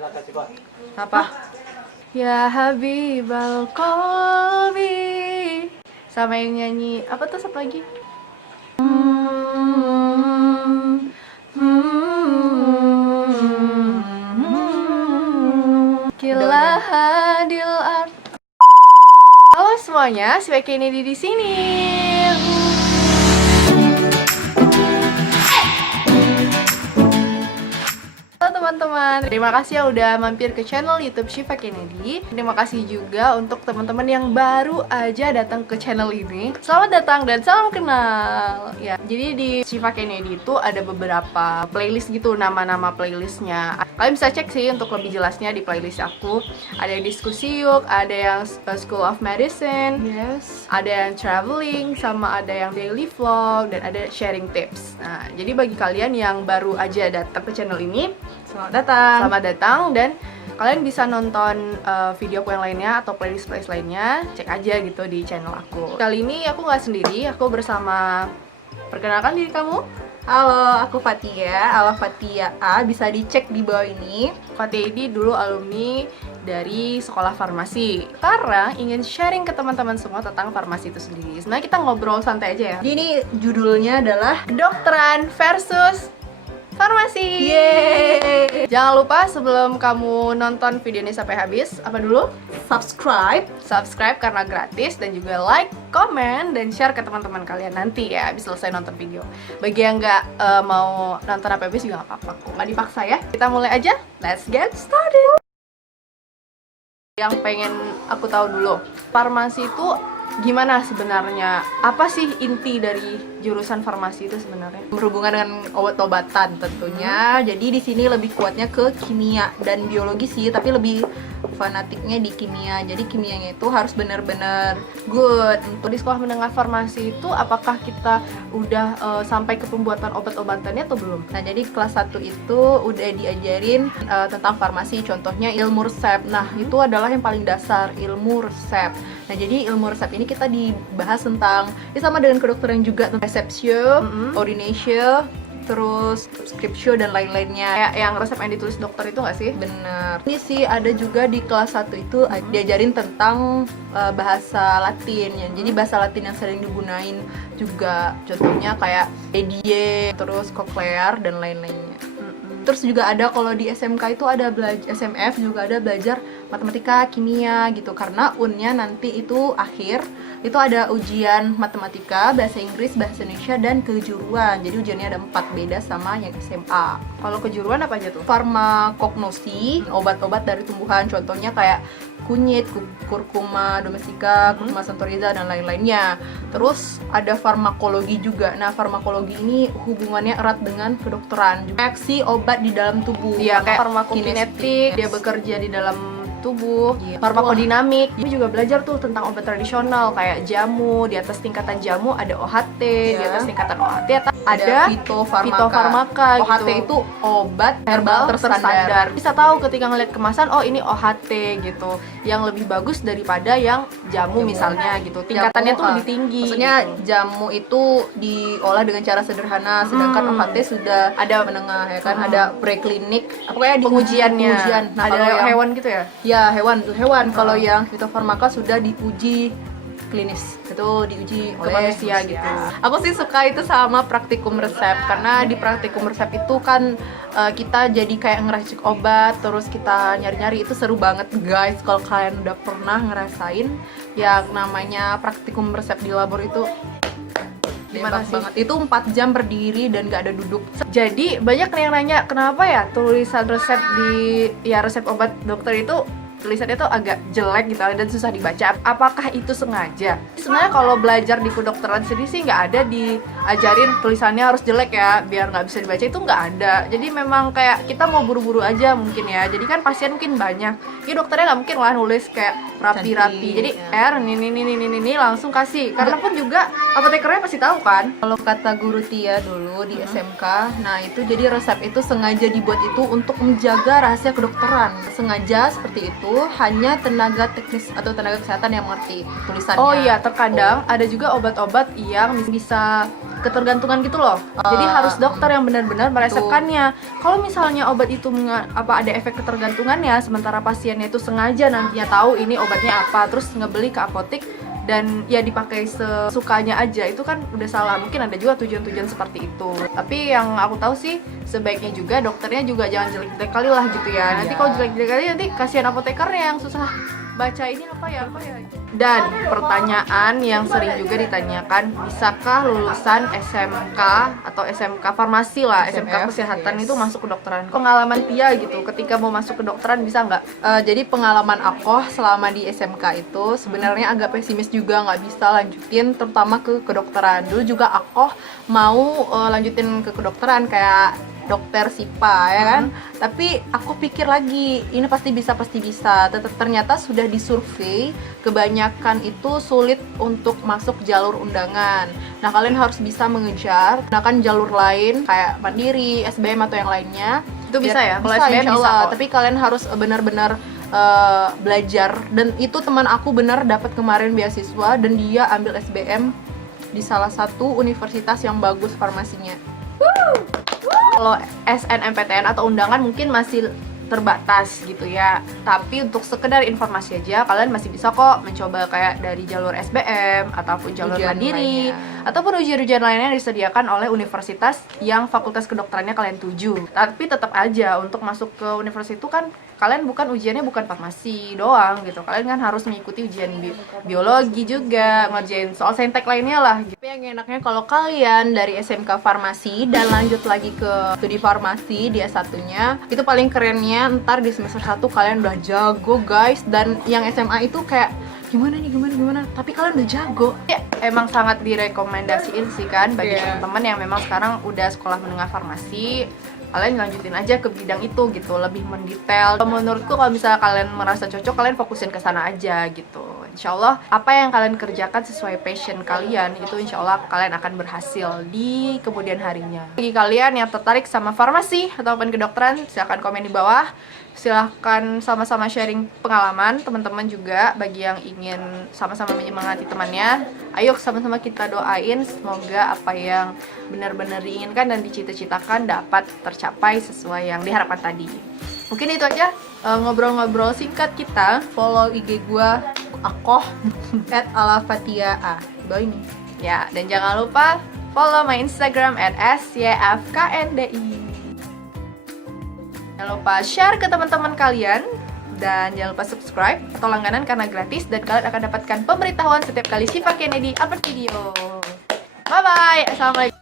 Apa? Ya Habibal Qalbi. Sama yang nyanyi apa tuh satu lagi? Kila hadil art. Halo semuanya, Sweki ini di sini. Halo teman-teman, terima kasih ya udah mampir ke channel YouTube Syifa Kennedy. Terima kasih juga untuk teman-teman yang baru aja datang ke channel ini. Selamat datang dan salam kenal. Ya, jadi di Syifa Kennedy itu ada beberapa playlist gitu, nama-nama playlistnya. Kalian bisa cek sih untuk lebih jelasnya di playlist aku. Ada yang diskusi yuk, ada yang School of Medicine, yes, ada yang traveling, sama ada yang daily vlog, dan ada sharing tips. Nah, jadi bagi kalian yang baru aja datang ke channel ini, selamat datang. Selamat datang, dan kalian bisa nonton videoku yang lainnya atau playlist-playlist lainnya, cek aja gitu di channel aku. Kali ini aku nggak sendiri, aku bersama, perkenalkan diri kamu. Halo, aku Fatia, ala Fatia A, bisa dicek di bawah ini. Fatia ini dulu alumni dari sekolah farmasi. Sekarang ingin sharing ke teman-teman semua tentang farmasi itu sendiri. Sebenarnya kita ngobrol santai aja ya. Jadi ini judulnya adalah Kedokteran versus farmasi. Yeay! Jangan lupa sebelum kamu nonton video ini sampai habis, apa dulu? Subscribe karena gratis, dan juga like, komen, dan share ke teman-teman kalian nanti ya habis selesai nonton video. Bagi yang nggak mau nonton sampai habis juga nggak apa-apa kok, nggak dipaksa ya. Kita mulai aja, let's get started. Yang pengen aku tahu dulu, farmasi itu gimana sebenarnya? Apa sih inti dari jurusan farmasi itu sebenarnya? Berhubungan dengan obat-obatan tentunya. Jadi di sini lebih kuatnya ke kimia dan biologi sih, tapi lebih fanatiknya di kimia. Jadi kimianya itu harus benar-benar good. Untuk di sekolah menengah farmasi itu apakah kita udah sampai ke pembuatan obat-obatannya atau belum? Nah, jadi kelas 1 itu udah diajarin tentang farmasi, contohnya ilmu resep. Nah, itu adalah yang paling dasar, ilmu resep. Nah, jadi ilmu resep ini kita dibahas tentang, ya sama dengan kedokteran juga, resepsio, ordinatio, terus subscriptio dan lain-lainnya. Kayak yang resep yang ditulis dokter itu nggak sih? Bener. Ini sih ada juga di kelas 1 itu diajarin tentang bahasa Latin ya. Jadi bahasa Latin yang sering digunain juga, contohnya kayak edie, terus cochlear dan lain-lainnya. Terus juga ada kalau di SMK itu ada belajar, SMF juga ada belajar matematika, kimia gitu, karena unnya nanti itu akhir itu ada ujian matematika, bahasa Inggris, bahasa Indonesia, dan kejuruan. Jadi ujiannya ada 4, beda sama yang SMA. Kalau kejuruan apa aja tuh? Farmakognosi, obat-obat dari tumbuhan, contohnya kayak kunyit, kurkuma domestika, kurkuma santoriza, dan lain-lainnya. Terus ada farmakologi juga. Nah, farmakologi ini hubungannya erat dengan kedokteran. Reaksi obat di dalam tubuh. Iya, kayak farmakokinetik, dia bekerja di dalam tubuh, farmakodinamik. Dia juga belajar tuh tentang obat tradisional kayak jamu. Di atas tingkatan jamu ada OHT, di atas tingkatan OHT ada fitofarmaka OHT gitu. itu obat herbal terstandar. Bisa tahu ketika ngeliat kemasan, oh ini OHT gitu, yang lebih bagus daripada yang jamu misalnya gitu. Tingkatannya tuh lebih tinggi. Maksudnya gitu. jamu itu diolah dengan cara sederhana, sedangkan OHT sudah ada menengah ya kan, ada preklinik, pokoknya di pengujiannya. Nah, ada hewan gitu ya? Ya, hewan. Kalau yang fitofarmaka sudah diuji klinis, itu diuji ke manusia gitu. Aku sih suka itu sama praktikum resep, karena di praktikum resep itu kan kita jadi kayak ngeracik obat, terus kita nyari-nyari, itu seru banget guys. Kalau kalian udah pernah ngerasain yang namanya praktikum resep di labor itu gimana sih? Banget. Itu 4 jam berdiri dan gak ada duduk. Jadi banyak yang nanya kenapa ya tulisan resep di resep obat dokter itu tulisannya tuh agak jelek gitu dan susah dibaca. Apakah itu sengaja? Sebenarnya kalau belajar di kedokteran sendiri sih nggak ada diajarin tulisannya harus jelek ya biar nggak bisa dibaca, itu nggak ada. Jadi memang kayak kita mau buru-buru aja mungkin ya. Jadi kan pasien mungkin banyak, ya dokternya nggak mungkin lah nulis kayak rapi-rapi. Jadi ini langsung kasih. Karena pun juga apotekernya pasti tahu kan. Kalau kata guru Tia dulu di SMK, nah itu jadi resep itu sengaja dibuat itu untuk menjaga rahasia kedokteran. Sengaja seperti itu, hanya tenaga teknis atau tenaga kesehatan yang mengerti tulisannya. Oh iya, terkadang ada juga obat-obat yang bisa ketergantungan gitu loh. Jadi harus dokter yang benar-benar meresepkannya. Kalau misalnya obat itu ada efek ketergantungannya, sementara pasiennya itu sengaja nantinya tahu ini obatnya apa, terus ngebeli ke apotek dan ya dipakai sesukanya aja, itu kan udah salah. Mungkin ada juga tujuan-tujuan seperti itu. Tapi yang aku tahu sih sebaiknya juga dokternya juga jangan jelek-jelek kali lah gitu ya. Nanti kalau jelek-jelek kali nanti kasihan apotekernya yang susah baca ini apa ya. Dan pertanyaan yang sering juga ditanyakan, bisakah lulusan SMK atau SMK farmasi lah, SMK kesehatan itu masuk ke dokteran? Pengalaman Tia gitu ketika mau masuk ke dokteran bisa nggak? Jadi pengalaman aku selama di SMK itu sebenarnya agak pesimis juga, nggak bisa lanjutin terutama ke kedokteran. Dulu juga aku mau lanjutin ke kedokteran kayak dokter SIPA ya kan. Tapi aku pikir lagi, ini pasti bisa. Ternyata sudah disurvei, kebanyakan itu sulit untuk masuk jalur undangan. Nah, kalian harus bisa mengejar gunakan jalur lain kayak Mandiri, SBM atau yang lainnya. Itu bisa ya? Kalau Bisa, SBM insya bisa Allah. kok. Tapi kalian harus benar-benar belajar. Dan itu teman aku benar dapat kemarin beasiswa dan dia ambil SBM di salah satu universitas yang bagus farmasinya. Kalau SNMPTN atau undangan mungkin masih terbatas gitu ya. Tapi untuk sekedar informasi aja, kalian masih bisa kok mencoba kayak dari jalur SBM ataupun jalur Ujian mandiri lainnya. ataupun ujian-ujian lainnya yang disediakan oleh universitas yang fakultas kedokterannya kalian tuju. Tapi tetap aja untuk masuk ke universitas itu kan kalian ujiannya bukan farmasi doang gitu. Kalian kan harus mengikuti ujian biologi juga, ngerjain soal saintek lainnya lah gitu. Tapi yang enaknya kalau kalian dari SMK farmasi dan lanjut lagi ke studi farmasi di S1-nya, itu paling kerennya ntar di semester 1 kalian udah jago guys. Dan yang SMA itu kayak gimana, tapi kalian udah jago. Ya, emang sangat direkomendasiin sih kan bagi teman-teman yang memang sekarang udah sekolah menengah farmasi. Kalian lanjutin aja ke bidang itu gitu, lebih mendetail. Menurutku kalau misalnya kalian merasa cocok, kalian fokusin ke sana aja gitu. Insya Allah apa yang kalian kerjakan sesuai passion kalian, itu insya Allah kalian akan berhasil di kemudian harinya. Bagi kalian yang tertarik sama farmasi ataupun kedokteran, silahkan komen di bawah. Silahkan sama-sama sharing pengalaman. Teman-teman juga bagi yang ingin sama-sama menyemangati temannya, ayo sama-sama kita doain semoga apa yang benar-benar diinginkan dan dicita-citakan dapat tercapai sesuai yang diharapkan tadi. Mungkin itu aja ngobrol-ngobrol singkat kita. Follow IG gua akoh @alafatia. Bye nih. Ya, dan jangan lupa follow my Instagram @syfkndi. Jangan lupa share ke teman-teman kalian. Dan jangan lupa subscribe atau langganan karena gratis. Dan kalian akan dapatkan pemberitahuan setiap kali Syifa Kennedy upload video. Bye-bye. Assalamualaikum.